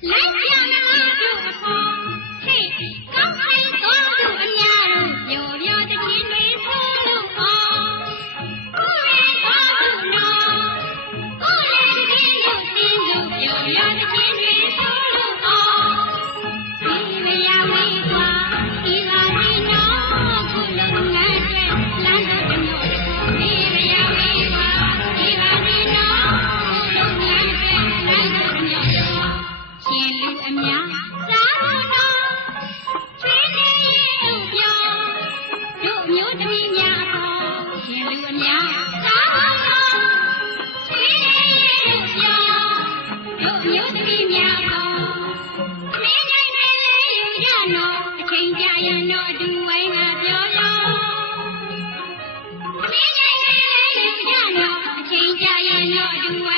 I အများသာသာချီးရင်ကြောင်းတို့မျိုးသမီးများအောင်မင်းနိုင်တယ်လေယူရနော်အချိန်ကြာရင်တော့ဒူဝိုင်းမှာပြောရောမင်းနိုင်တယ်လေယူရနော်အချိန်ကြာရင်တော့ဒူဝိုင်း